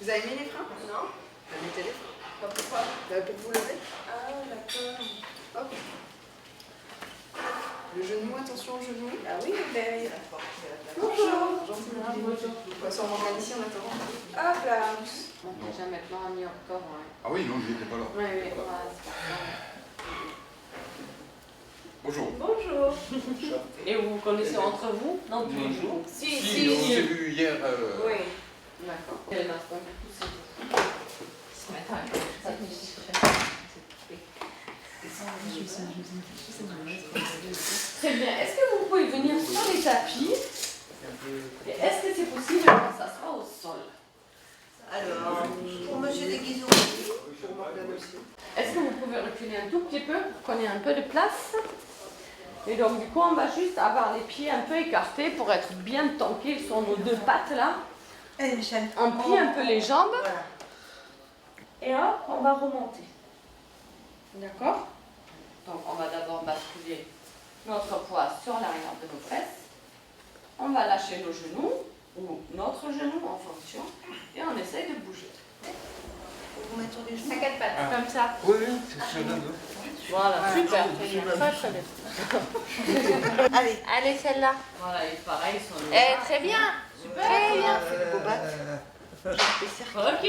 Vous avez mis les freins? Non. Mettez les freins. Pourquoi? Pour vous lever. Ah, d'accord. Hop. Le genou, attention au genou. Ah oui, derrière. Bonjour. Bonjour. On va sûrement regarder ici en attendant. Hop là. Bon, déjà maintenant à mi-octobre. Ouais. Ah oui, non, je n'étais pas là. Oui, oui, voilà, c'est pour ça. Bonjour. Bonjour. Et vous vous connaissez entre vous? Non, tous les jours? Si, on s'est vu hier. Oui. D'accord. Et l'instant, du coup, c'est tout. Ce matin, ça Très bien. Est-ce que vous pouvez venir sur les tapis? Et est-ce que c'est possible que ça soit au sol? Alors, pour Monsieur Déguisou. Pour Morgane aussi. Est-ce que vous pouvez reculer un tout petit peu pour qu'on ait un peu de place? Et donc du coup on va juste avoir les pieds un peu écartés pour être bien tankés sur nos deux pattes là. Allez Michel. On plie un peu les jambes. Voilà. Et hop, on va remonter. D'accord? Donc on va d'abord basculer notre poids sur l'arrière de nos fesses. On va lâcher nos genoux ou notre genou en fonction et on essaye de bouger. Vous mettre sur les genoux. À quatre pattes, comme ça. Oui, c'est ça. Voilà, super, très bien, très bien. Allez. Allez, celle-là. Voilà, et pareil sur le très bien, super. Très bien. Ok.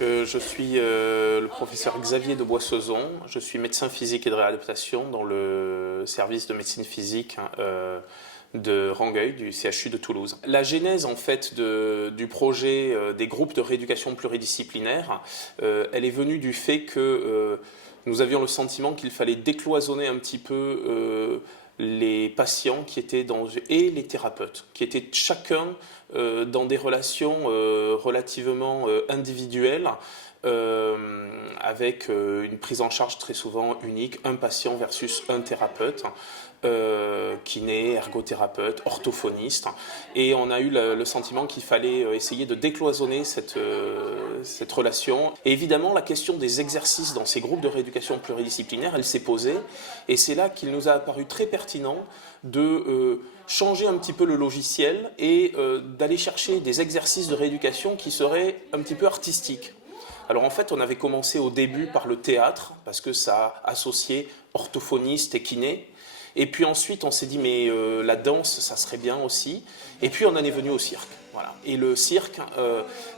Je suis le professeur Xavier de Boissezon, je suis médecin physique et de réadaptation dans le service de médecine physique de Rangueil, du CHU de Toulouse. La genèse en fait du projet des groupes de rééducation pluridisciplinaire, elle est venue du fait que nous avions le sentiment qu'il fallait décloisonner un petit peu les patients qui étaient et les thérapeutes, qui étaient chacun dans des relations relativement individuelles, avec une prise en charge très souvent unique, un patient versus un thérapeute, kiné, ergothérapeute, orthophoniste, et on a eu le sentiment qu'il fallait essayer de décloisonner cette relation. Et évidemment, la question des exercices dans ces groupes de rééducation pluridisciplinaire, elle s'est posée, et c'est là qu'il nous a apparu très pertinent de changer un petit peu le logiciel et d'aller chercher des exercices de rééducation qui seraient un petit peu artistiques. Alors en fait, on avait commencé au début par le théâtre, parce que ça associait orthophoniste et kiné. Et puis ensuite, on s'est dit, mais la danse, ça serait bien aussi. Et puis, on en est venu au cirque. Voilà. Et le cirque,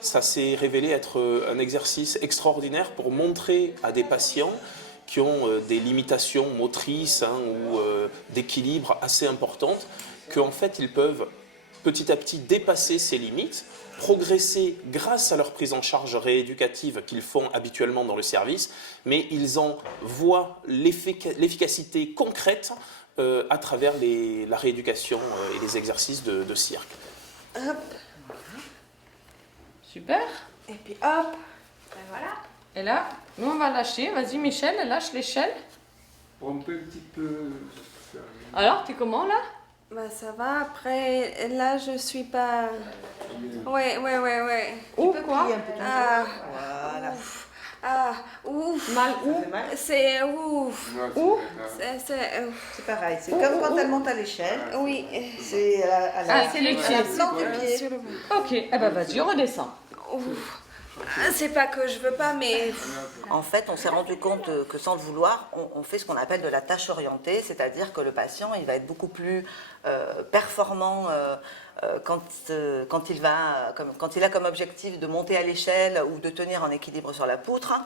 ça s'est révélé être un exercice extraordinaire pour montrer à des patients qui ont des limitations motrices ou d'équilibre assez importantes, qu'en fait, ils peuvent petit à petit dépasser ces limites, progresser grâce à leur prise en charge rééducative qu'ils font habituellement dans le service, mais ils en voient l'efficacité concrète à travers la rééducation et les exercices de cirque. Hop. Super. Et puis hop. Ben voilà. Et là, nous on va lâcher. Vas-y Michel, lâche l'échelle. On peut un petit peu. Alors, t'es comment là? Bah ça va, après, là je suis pas... Ouais. Ou quoi? Ah, Voilà. ouf. Ah, ouf. Mal où? C'est ouf. Où? C'est pareil, c'est comme quand elle monte à l'échelle. Oui. C'est à la c'est les à la pieds. plante du pied. Sur le- Ok, eh ben vas-y, redescends. Ouf. Ah, c'est pas que je veux pas, mais... En fait, on s'est rendu compte que sans le vouloir, on fait ce qu'on appelle de la tâche orientée, c'est-à-dire que le patient, il va être beaucoup plus performant quand il a comme objectif de monter à l'échelle ou de tenir en équilibre sur la poutre.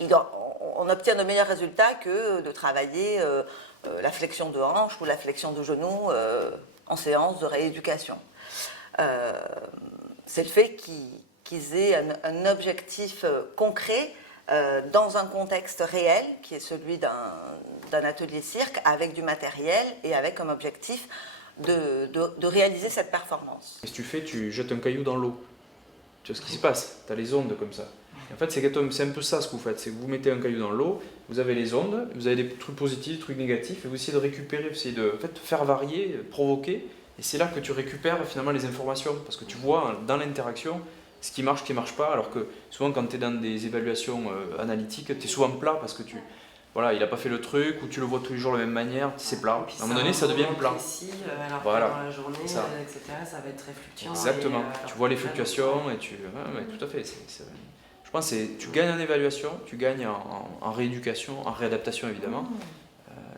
On obtient de meilleurs résultats que de travailler la flexion de hanche ou la flexion de genou en séance de rééducation. C'est le fait qu'ils aient un objectif concret dans un contexte réel, qui est celui d'un atelier cirque, avec du matériel et avec comme objectif de réaliser cette performance. Qu'est-ce que tu fais? Tu jettes un caillou dans l'eau. Tu vois ce qui se passe? Tu as les ondes comme ça. Et en fait, c'est un peu ça ce que vous faites. C'est que vous mettez un caillou dans l'eau, vous avez les ondes, vous avez des trucs positifs, des trucs négatifs, et vous essayez de récupérer, vous essayez de faire varier, provoquer. Et c'est là que tu récupères finalement les informations. Parce que tu vois dans l'interaction ce qui marche pas. Alors que souvent, quand tu es dans des évaluations analytiques, tu es souvent plat parce que voilà, il n'a pas fait le truc, ou tu le vois tous les jours de la même manière, c'est plat. Puis À un moment donné, ça devient plat. Précis, alors Voilà. pendant la journée, Ça. etc., ça va être très fluctuant. Exactement. Et, Tu vois les fluctuations et tu. Ouais, tout à fait. Je pense que tu gagnes en évaluation, tu gagnes en rééducation, en réadaptation évidemment.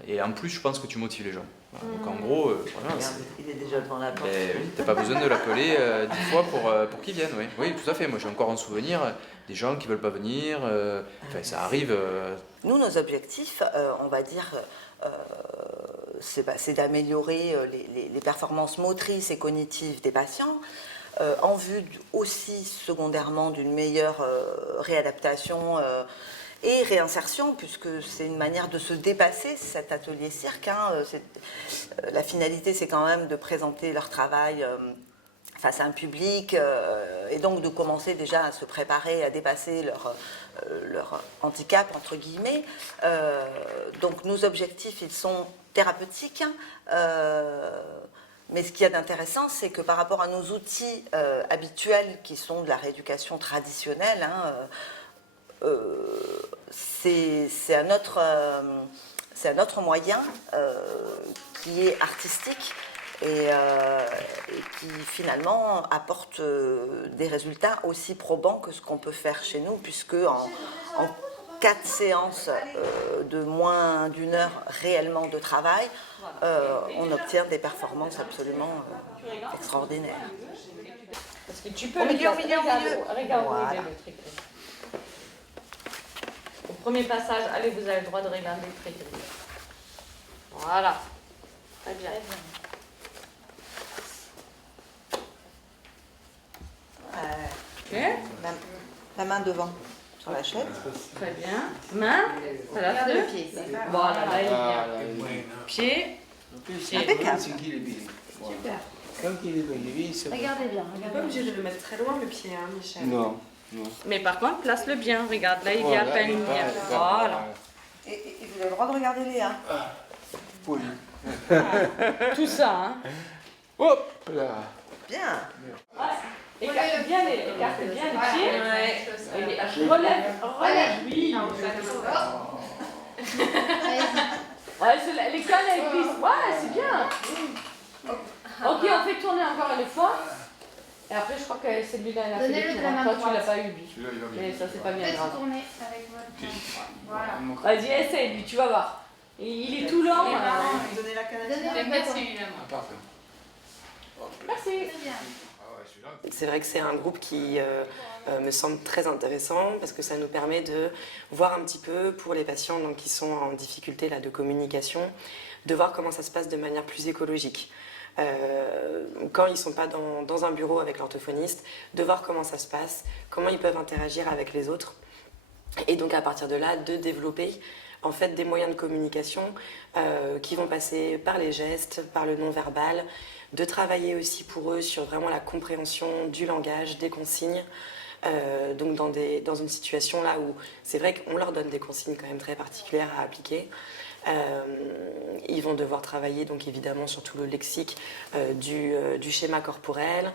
Et en plus, je pense que tu motives les gens. Voilà. Donc en gros, voilà, Regarde, il est déjà devant la porte. oui, t'as pas besoin de l'appeler 10 fois pour qu'il vienne. Oui. Oui, tout à fait. Moi, j'ai encore en souvenir des gens qui veulent pas venir. Enfin, ça arrive. Nous, nos objectifs, on va dire, c'est d'améliorer les performances motrices et cognitives des patients, en vue aussi secondairement d'une meilleure réadaptation et réinsertion, puisque c'est une manière de se dépasser, cet atelier cirque. La finalité, c'est quand même de présenter leur travail face à un public, et donc de commencer déjà à se préparer à dépasser leur handicap, entre guillemets. Donc nos objectifs, ils sont thérapeutiques, mais ce qu'il y a d'intéressant, c'est que par rapport à nos outils habituels, qui sont de la rééducation traditionnelle, c'est un autre moyen qui est artistique, et qui finalement apporte des résultats aussi probants que ce qu'on peut faire chez nous, puisque en 4 séances de moins d'1 heure réellement de travail, on obtient des performances absolument extraordinaires. Parce que tu peux Au milieu, regarde Voilà. le truc. Au premier passage, allez, vous avez le droit de regarder le truc. Voilà. Très bien. Ok. La main devant, sur la chaise. Très bien. Main. Regarde le pied. Voilà, là il est bien. Pied. Impeccable. Super. Regardez bien, On n'est pas obligé de le mettre très loin le pied, hein, Michel. Non. Mais par contre, place-le bien. Regarde, là il y a à peine une lumière. Voilà. Et vous avez le droit de regarder Léa. Oui. Tout ça, hein. Hop là. Bien. Écarte bien les pieds. Et relève. Oui. Ouais, les cannes elles glissent. Ouais, c'est bien. Ok, on fait tourner encore une fois. Et après, je crois que c'est celui-là, il a fait des Donnez-le de tours. la main Toi, tu droite. l'as pas eu, lui. Celui-là, il va bien. Mais ça, c'est pas bien Faites grave. tourner avec votre main. Voilà. Vas-y, essaye, lui, tu vas voir. Il est tout lent. Donnez la canne. Donnez-le. Ah, parfait. Merci. Très bien. Ah ouais, celui-là. C'est vrai que c'est un groupe qui me semble très intéressant parce que ça nous permet de voir un petit peu pour les patients donc, qui sont en difficulté là, de communication, de voir comment ça se passe de manière plus écologique. Quand ils ne sont pas dans un bureau avec l'orthophoniste, de voir comment ça se passe, comment ils peuvent interagir avec les autres. Et donc à partir de là, de développer en fait des moyens de communication qui vont passer par les gestes, par le non-verbal, de travailler aussi pour eux sur vraiment la compréhension du langage, des consignes. Donc dans une situation là où c'est vrai qu'on leur donne des consignes quand même très particulières à appliquer. Ils vont devoir travailler donc évidemment sur tout le lexique du schéma corporel.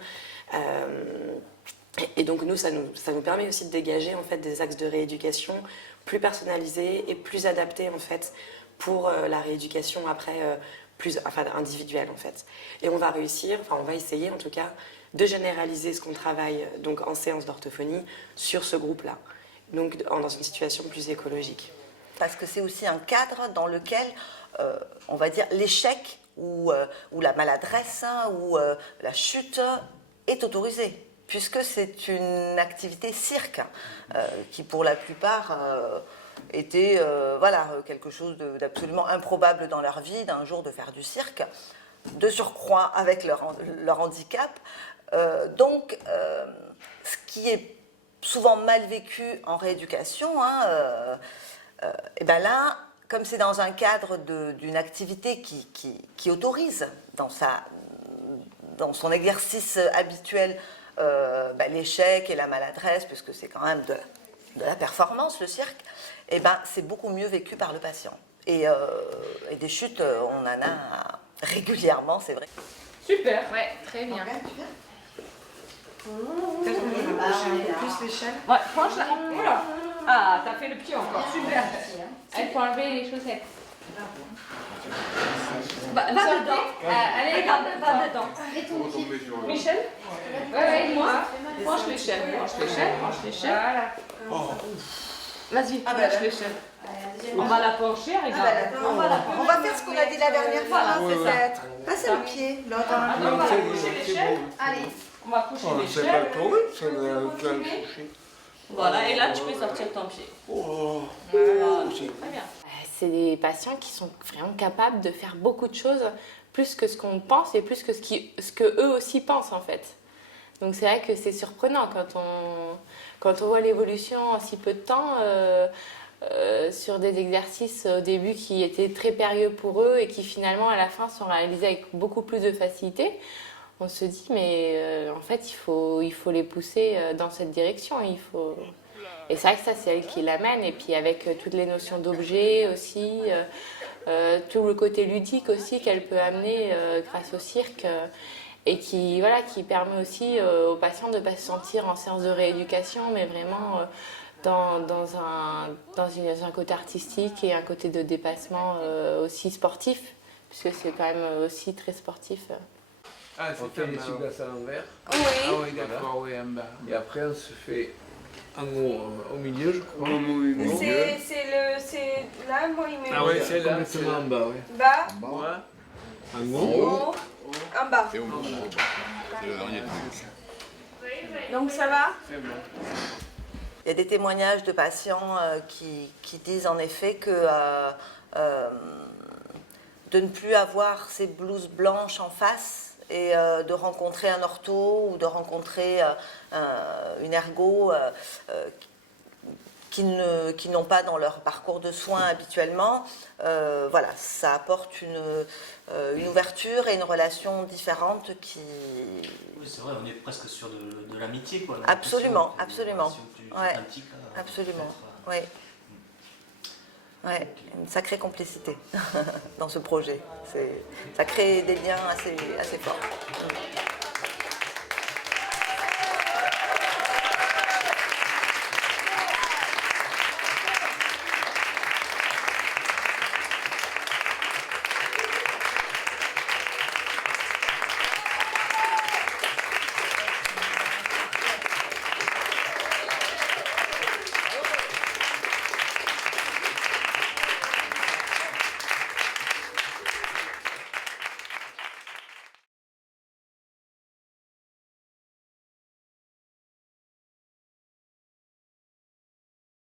Et donc nous ça nous permet aussi de dégager en fait des axes de rééducation plus personnalisés et plus adaptés en fait pour la rééducation après plus individuelle en fait. Et on va essayer en tout cas de généraliser ce qu'on travaille donc en séance d'orthophonie sur ce groupe-là, donc dans une situation plus écologique. Parce que c'est aussi un cadre dans lequel, on va dire, l'échec ou la maladresse ou la chute est autorisée, puisque c'est une activité cirque qui, pour la plupart, était quelque chose d'absolument improbable dans leur vie, d'un jour de faire du cirque, de surcroît avec leur handicap. Donc, ce qui est souvent mal vécu en rééducation, et bien là, comme c'est dans un cadre d'une activité qui autorise dans son exercice habituel l'échec et la maladresse, puisque c'est quand même de la performance, le cirque, et ben c'est beaucoup mieux vécu par le patient. Et des chutes, on en a régulièrement, c'est vrai. Super. Ouais, très bien. Peut-être qu'on va bouger un peu plus l'échelle. Ouais, franchement. Voilà. Ah, t'as fait le pied encore. Super. Il faut enlever les chaussettes. Va dedans. Allez, va dedans. Michel? Ouais, moi. Franche l'échelle. Franche l'échelle. Voilà. Vas-y, lâche l'échelle. On va la pencher, regarde. On va faire ce qu'on a dit la dernière fois, peut-être. Passez le pied, l'autre. On va coucher l'échelle. Allez. On va coucher l'échelle. Voilà, et là tu peux sortir ton pied. Voilà, très bien. C'est des patients qui sont vraiment capables de faire beaucoup de choses, plus que ce qu'on pense et plus que ce que eux aussi pensent en fait. Donc c'est vrai que c'est surprenant quand on voit l'évolution en si peu de temps sur des exercices au début qui étaient très périlleux pour eux et qui finalement à la fin sont réalisés avec beaucoup plus de facilité. On se dit mais en fait il faut les pousser dans cette direction. Et c'est vrai que ça c'est elle qui l'amène et puis avec toutes les notions d'objets aussi, tout le côté ludique aussi qu'elle peut amener grâce au cirque. Et qui permet aussi aux patients de ne pas se sentir en séance de rééducation, mais vraiment dans un côté artistique et un côté de dépassement aussi sportif, puisque c'est quand même aussi très sportif. Ah, c'est fait les sous-glaces à l'envers. Oui. Ah oui, d'accord, oui, en bas. Et après, on se fait en haut, au milieu, je crois. Au milieu. C'est là, moi, il met Ah oui, c'est là. Complètement en bas, oui. bas, Ouais. En haut. en bas. Et au milieu. C'est le dernier truc. Donc ça va? Il y a des témoignages de patients qui disent en effet que de ne plus avoir ces blouses blanches en face et de rencontrer un ortho ou de rencontrer une ergo qui n'ont pas dans leur parcours de soins habituellement, voilà, ça apporte une ouverture et une relation différente qui... Oui, c'est vrai, on est presque sur de l'amitié, quoi. Absolument, absolument. Ouais, absolument. Oui. Ouais, une sacrée complicité dans ce projet. Ça crée des liens assez forts.